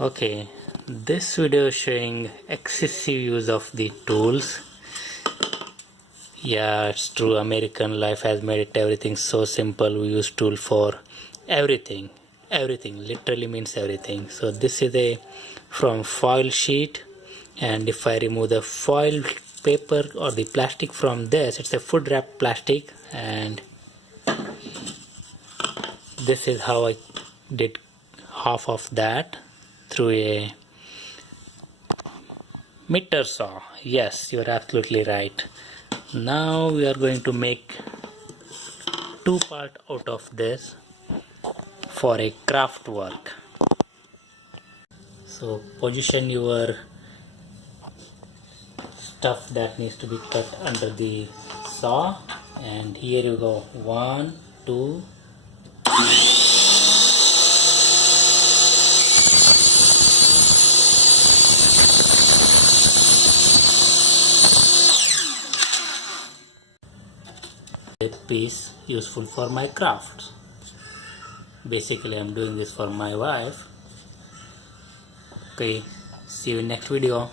Okay, this video is showing excessive use of the tools. Yeah, it's true, American life has made it everything so simple. We use tool for everything. Everything literally means everything. So this is a from foil sheet, and if I remove the foil paper or the plastic from this, it's a food wrap plastic, and this is how I did half of that through a miter saw. Yes, you are absolutely right. Now we are going to make two part out of this for a craft work. So position your stuff that needs to be cut under the saw, and here you go, 1 2. A piece useful for my crafts. Basically I'm doing this for my wife. Okay, see you in next video.